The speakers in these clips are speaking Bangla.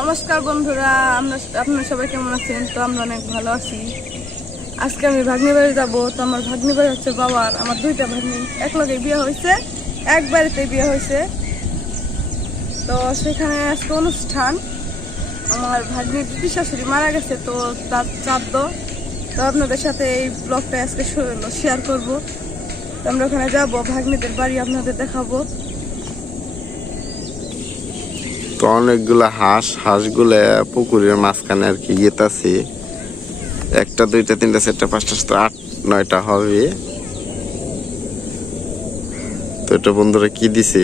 নমস্কার বন্ধুরা, আমরা আপনারা সবাই কেমন আছেন? তো আমরা অনেক ভালো আছি। আজকে আমি ভাগ্নি বাড়ি যাব। তো আমার ভাগ্নি বাড়ি হচ্ছে বাবার। আমার দুইটা ভাগ্নি এক লগে বিয়ে হয়েছে, এক বাড়িতে বিয়ে হয়েছে। তো সেখানে আজকে অনুষ্ঠান। আমার ভাগ্নির দিদি শাশুড়ি মারা গেছে, তো তার চাদ্দ তো আপনাদের সাথে এই ব্লগটা আজকে শেয়ার করব। তো আমরা ওখানে যাব, ভাগ্নিদের বাড়ি আপনাদের দেখাবো। তো অনেকগুলা হাঁস হাঁসগুলা পুকুরের মাঝখানে আর কি গেতাছে। একটা দুইটা তিনটা চারটা পাঁচটা সাতটা আট নয়টা হবে। তো এটা বন্ধুরা কি দিছে?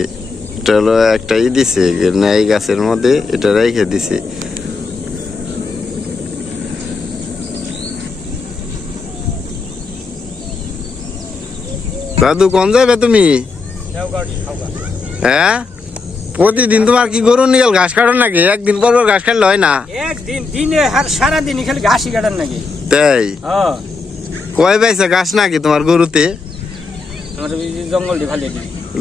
এটা হলো একটা ই দিছে ন্যায় গাছের মধ্যে এটা রেখে দিছে। দাদু কোন যাবে তুমি? হ্যাঁ? প্রতিদিন তোমার কি গরু নিগেল ঘাস কাটো নাকি? একদিন পর পর ঘাস কাটলে হয় না? একদিন দিনে আর সারা দিন খালি ঘাসি কাটার নাকি? তাই? হ্যাঁ। কয় পাইছে ঘাস নাকি তোমার গরুতে? যে জঙ্গলটি ভালো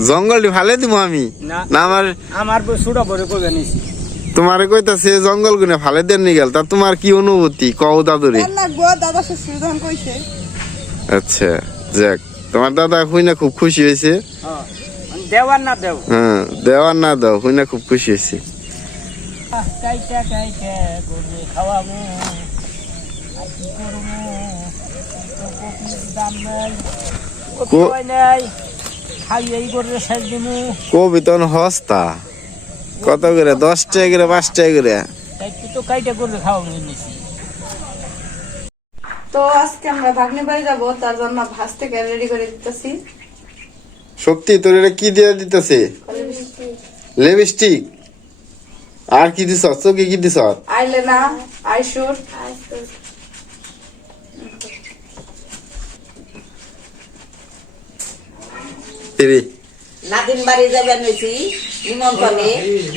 জঙ্গলটি ভালে দিব আমি? না না আমার আমার সুড়া বড় করে নিছি। তোমারে কইতাছে জঙ্গল গুনে ভালে দেন নিগেল তা তোমার কি অনুভূতি? কও দাদুরে। দাদা কইছে। আচ্ছা যাক। তোমার দাদা হুইনা খুব খুশি হয়েছে হ্যাঁ। দেওয়ার না দেও। হ্যাঁ দেওয়ার না দাও হুইনা খুব খুশি হয়েছে। হয় কবি তখন হস্তা কত করে? দশ টাকা করে পাঁচ টাকা করে? তো কাইটা করে খাওয়াবো তো আজকে আমরা ভাগ্নি বাড়ি যাব তার জন্য ভাস থেকে রেডি করে দিতেছি। সত্যি তোর এটা কি দিয়ে দিতেছে? লিপস্টিক। আর কি দিছ চোখে কি আইসুর তেরে। নাতিন বাড়ি যাবেন হয়েছি নিমন্ত্রণে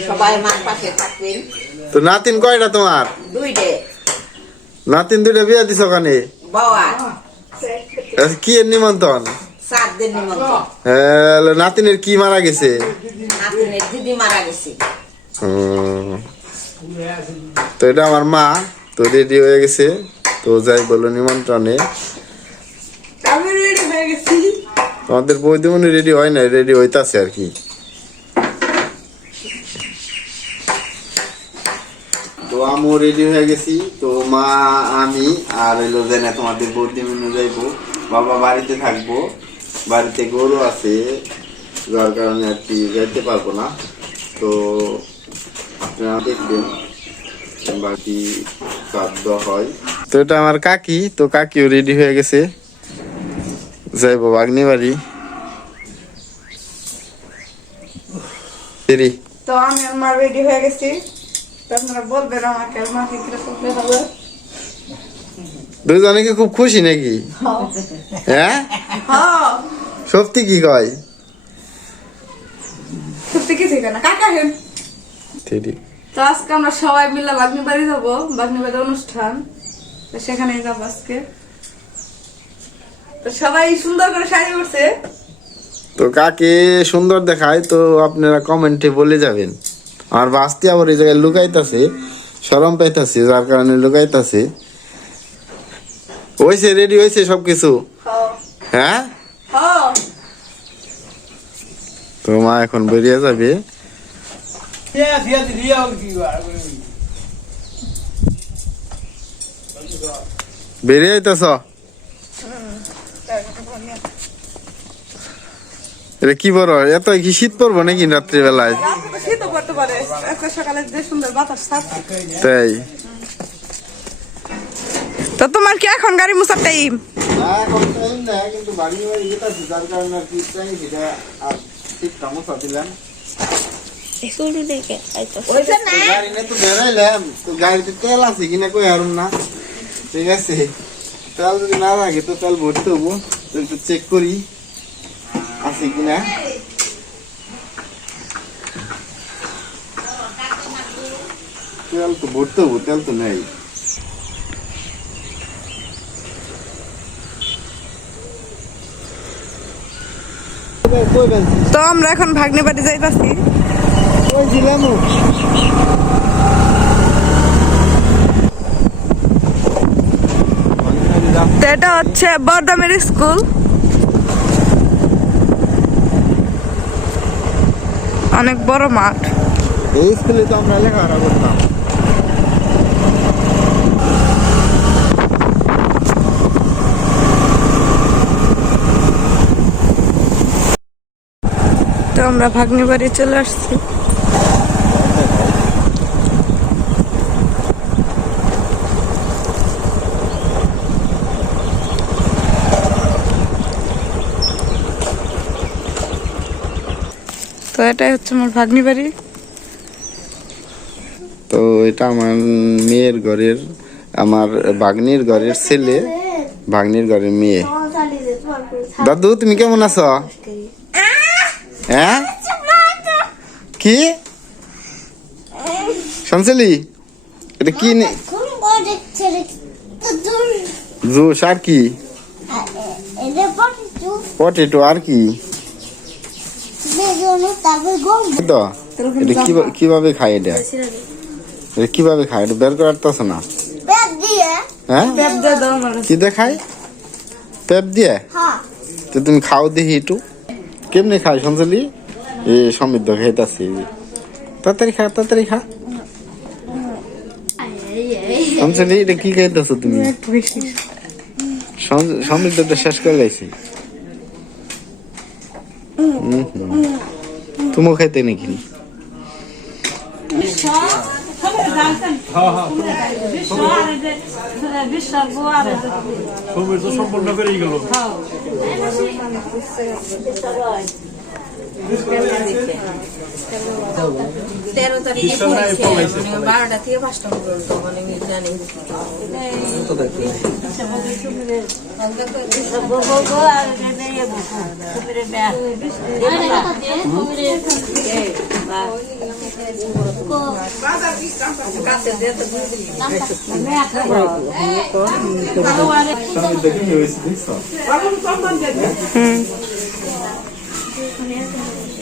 সবাই মার পাশে থাকবেন। তো নাতিন কয়টা তোমার? দুইটে। নাতিন দুইটা বিয়া দিছ ওখানে? বাবা। আচ্ছা, কি এর নিমন্ত্রণ? হ্যাঁ, নাতিনের কি মারা গেছে। তো এটা আমার মা তো রেডি হয়ে গেছে। তো যাই বলো নিমন্ত্রণে। তোমাদের বৌদিমণি রেডি হয় না রেডি হইতাছে আর কি। তো আমিও রেডি হয়ে গেছি। তো মা আমি আর এলো জানে তোমাদের বৌদিমণি যাইবো। বাবা বাড়িতে থাকব। বাড়িতে গরু আছে যার কারণে আর কি যাইতে পারব না। তো আপনারা দেখবেন বাকি খাদ্য হয়। তো এটা আমার কাকি তো কাকিও রেডি হয়ে গেছে। যাইবো বাগনি বাড়ি দেরি। তো আমি মা রেডি হয়ে গেছি। তো আপনারা বলবেন আমাকে কীরকম হবে। দুজনে কি খুব খুশি নাকি? হ্যাঁ? হ্যাঁ। সত্যি কি কয়? সত্যি কি থেকে না। কাকা হেন দেরি তো আজকে আমরা সবাই মিলে বাগনি বাড়ি যাব বাগনি অনুষ্ঠান। তো সেখানেই যাব আজকে। তো সবাই সুন্দর করে শাড়ি পরছে। তো কাকে সুন্দর দেখায় তো আপনারা কমেন্টে বলে যাবেন। আমার বাস্তি আবার এই জায়গায় লুকাইতাছে সরম পাইতাছে যার কারণে লুকাইতাছে। হয়েছে রেডি হয়েছে সবকিছু? হ্যাঁ। হ্যাঁ? তো মা এখন বেরিয়ে যাবে। বেরিয়ে যাইতেছ? এটা কি বড়? এত কি শীত পড়ব নাকি রাত্রিবেলায়? রাতে তো পড়তে পারে। সকালে যে সুন্দর বাতাস তাই। এখন গাড়ি মুসার টাইম তেল আছে কিনা কই হারুম না। ঠিক আছে তেল যদি না লাগে তো তেল ভরতে হব একটু চেক করি আছে কিনা। তেল তো ভরতে হব তেল তো নেই। তো আমরা এখন ভাগ্নে বাড়ি যাইতাছি এটা হচ্ছে বর্দামের স্কুল। অনেক বড় মাঠ। এই স্কুলে তো আমরা লেখাপড়া করতাম। আমরা ভাগ্নি বাড়ি চলে আসছি। তো এটাই হচ্ছে আমার ভাগ্নি বাড়ি। তো এটা আমার মেয়ের ঘরের, আমার ভাগ্নির ঘরের ছেলে, ভাগ্নির ঘরের মেয়ে। দাদু, তুমি কেমন আছো? হ্যাঁ? কি? শুনছিলি এটা কি জুস আর কি? পটেটো আর কি? এটা কীভাবে কীভাবে খায় এটা? এটা কীভাবে খায়? এটা বের করার তো না। হ্যাঁ? কি দেখায় পেপ দিয়ে? তো তুমি খাও দেখি একটু। কেমনে খায় শুনছিলি এ, সমৃদ্ধ খাইতাছি। তাড়াতাড়ি খা তাড়াতাড়ি খা। শুনছিলি এটা কি খাইতেছ তুমি? সম- সমৃদ্ধটা শেষ করে লাইছি। তুমিও খাইতে নাকি? সমৃদ্ধ সম্পন্ন করেই গেল। তেরো তারিখে পরীক্ষা বারোটা থেকে পাঁচটা পর্যন্ত মানে জানি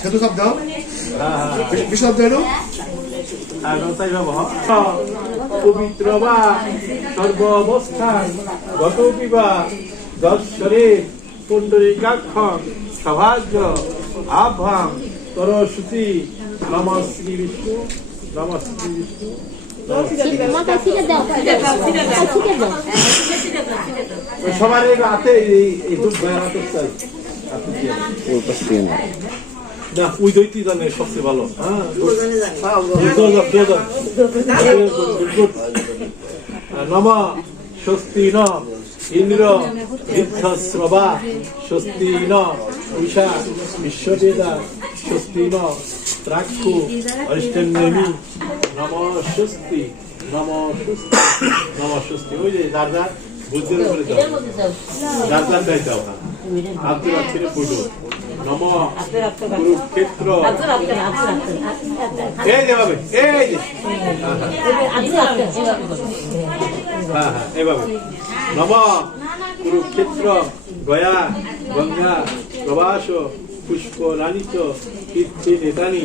সেতু শব্দ বিশব্দ এলো পবিত্র বা সর্ব অবস্থান গত বিবা দর্শনে পুণ্ডরিকাক্ষম সভাজ্য আভাম তরশুতি নম শ্রী বিষ্ণু নম শ্রী বিষ্ণু সবার হাতে এই হাতে চাই না ওই দইটি জানে সবচেয়ে ভালো. নম স্বস্তি ন ইন্দ্র বৃদ্ধশ্রবা স্বস্তি ন উষা স্বস্তি ন অরিষ্টন্যমি নম স্বস্তি নম স্বস্তি নম স্বস্তি। ওই যে যার যার বুদ্ধের যাও যার যার গাই যাও না আব্দুল পুজো। নম কুরুক্ষেত্র। এই যে ভাবে এই যে। হ্যাঁ হ্যাঁ নম কুরুক্ষেত্র, গয়া, গঙ্গা, প্রবাস, পুষ্প রানিচ কীর্তি, নেতানি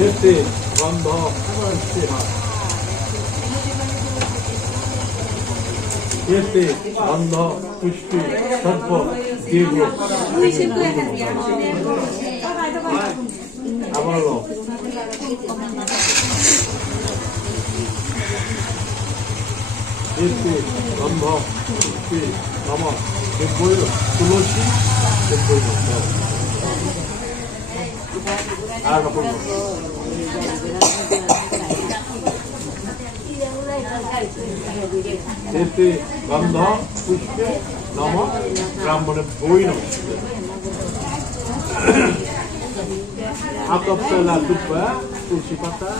পড়ল এতে গন্ধ পুষ্পে এতে গন্ধ পুষ্পে সর্ব দেব আবার কীর্তি গন্ধ পুষ্টি তুলসী কীর্তি গন্ধ পুষ্পে নম, ব্রাহ্মণের বই নম। আতপ, তেলা দুপা তুলসী পাতা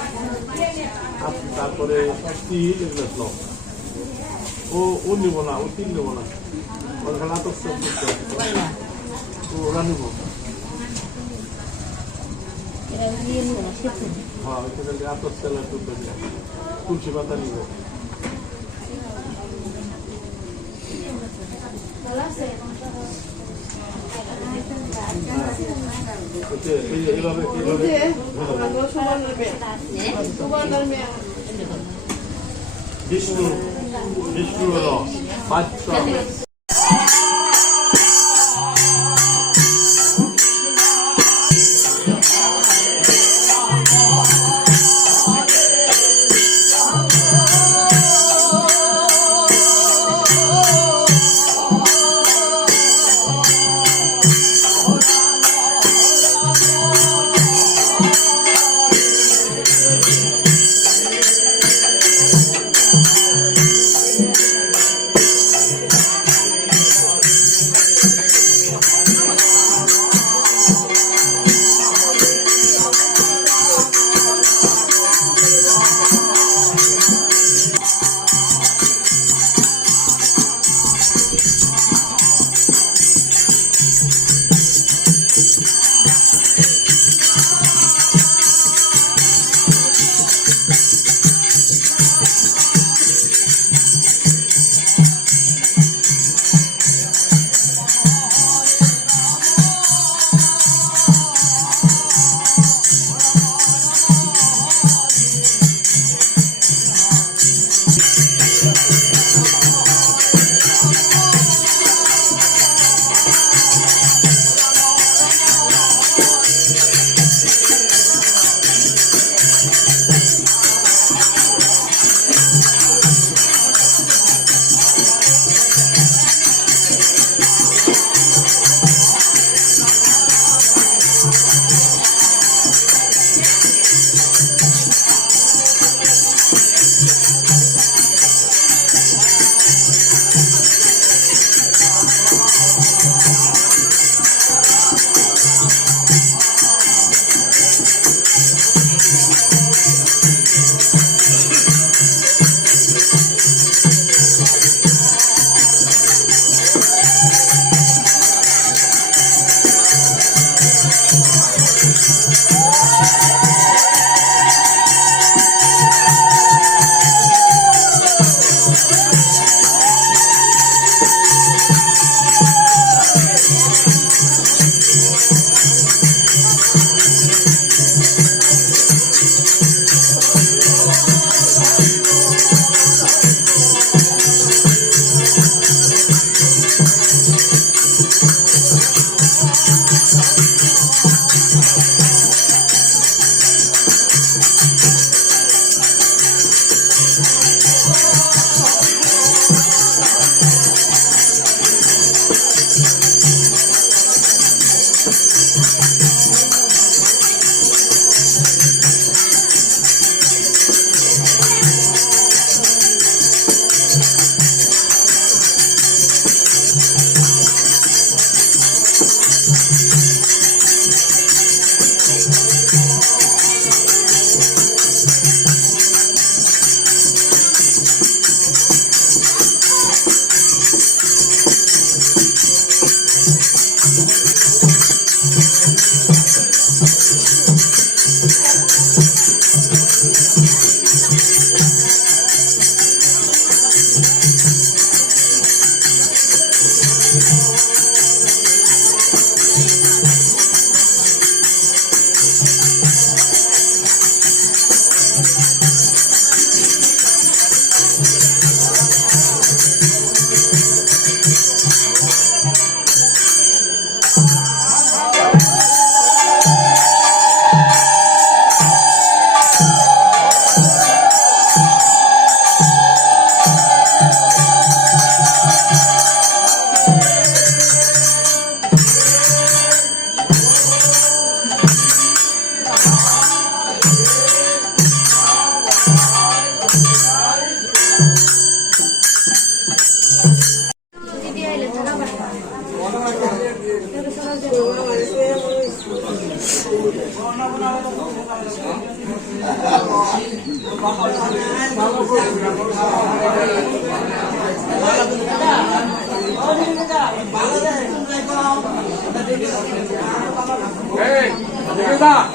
তারপরে তিল, এগুলো সব ও ও নিব না, ও তিল নেব না। ওর আতপ ওরা হ্যাঁ ওইটা তেল আর দুপা দিয়ে তুলসী পাতা বিষ্ণু বিষ্ণু হলো পাত্র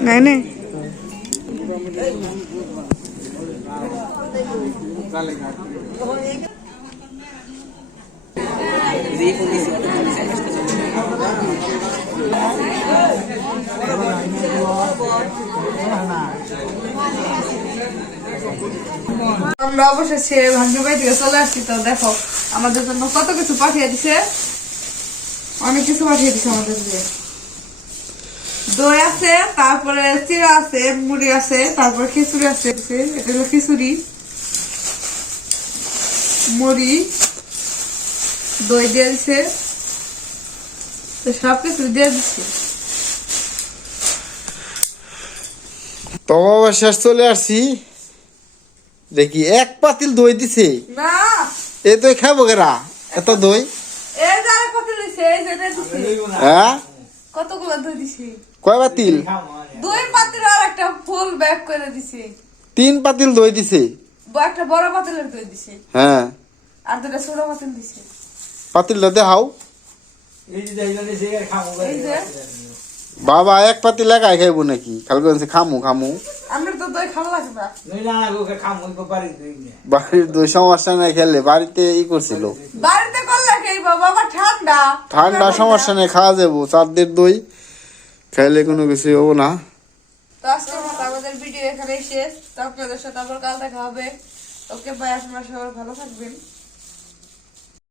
নাই নাই আমরা অবশেষে ভাগ্য বাড়ি থেকে চলে আসছি, তো দেখো, আমাদের জন্য কত কিছু পাঠিয়ে দিছে। অনেক কিছু পাঠিয়ে দিছে আমাদের দিয়ে। দই আছে তারপরে চিরা আছে মুড়ি আছে তারপরে খিচুড়ি আছে এটা হলো খিচুড়ি। মুড়ি দই দিয়ে দিছে। তো সব কিছু দিয়ে দিচ্ছে তো বাবা শেষ চলে আসছি। দেখি এক পাতিল দই দিছে। না। এ দই খাব কেরা? এত দই? এই যে আরেক কত দিছে এই যে দিছে। হ্যাঁ? কতগুলো দই দিছে? কয় পাতিল দুই পাতিল আর একটা ফুল ব্যাগ করে দিছে। তিন পাতিল দই দিছে? একটা বড় পাতিলের দই দিছে। হ্যাঁ। আর দুটা ছোট পাতিল দিছে। পাতিলটা যে বাবা এক পাতিল একাই খাইবো নাকি? খালি করে খামু খামু। আমরা তো দই খাওয়া না ওকে খামো বাড়ির দই সমস্যা নাই খেলে বাড়িতে ই করছিল। বাড়িতে করলে খেয়ে বাবা ঠান্ডা। ঠান্ডা সমস্যা নেই খাওয়া যাব চারদের দই খাইলে কোনো কিছু হব না। তো আজকের মতো ভিডিও এখানে শেষ। তো আপনাদের সাথে আবার কাল দেখা হবে। ওকে বাই আপনারা সবাই ভালো থাকবেন।